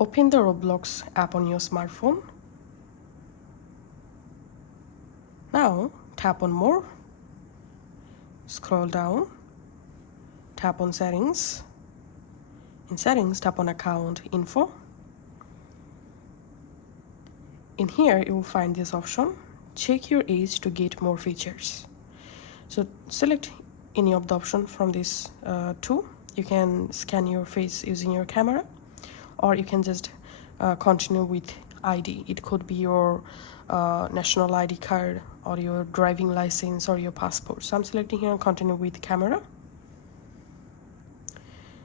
Open the Roblox app on your smartphone. Now tap on More, scroll down, tap on Settings. In Settings, tap on Account Info. In here, you will find this option, check your age to get more features. So select any of the option from these two. You can scan your face using your camera, or you can just continue with ID. It could be your national ID card or your driving license or your passport. So I'm selecting here continue with camera,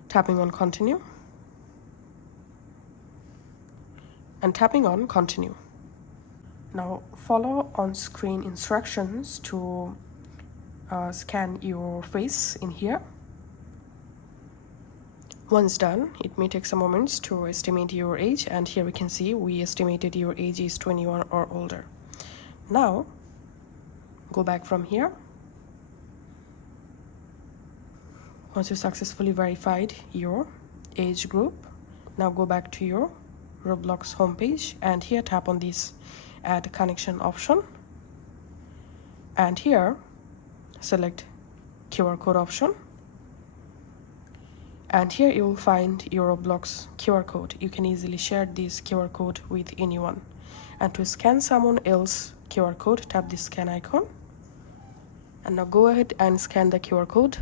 tapping on continue, and tapping on continue. Now follow on screen instructions to scan your face in here. Once done, it may take some moments to estimate your age, and here we can see we estimated your age is 21 or older. Now go back from here. Once you successfully verified your age group, now go back to your Roblox homepage, and here tap on this add connection option, and here select QR code option, and here you will find your Roblox QR code. You can easily share this QR code with anyone, and to scan someone else's QR code, tap the scan icon, and now go ahead and scan the QR code,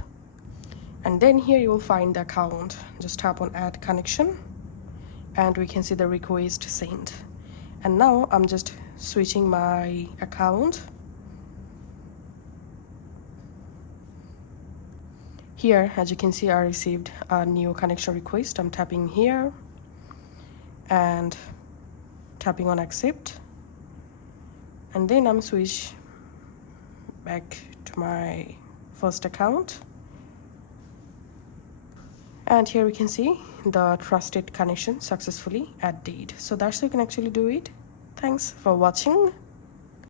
and then here you will find the account. Just tap on add connection, and we can see the request sent. And now I'm just switching my account. Here, as you can see, I received a new connection request. I'm tapping here and tapping on accept, and then I'm switch back to my first account, and here we can see the trusted connection successfully added. So that's how you can actually do it. Thanks for watching.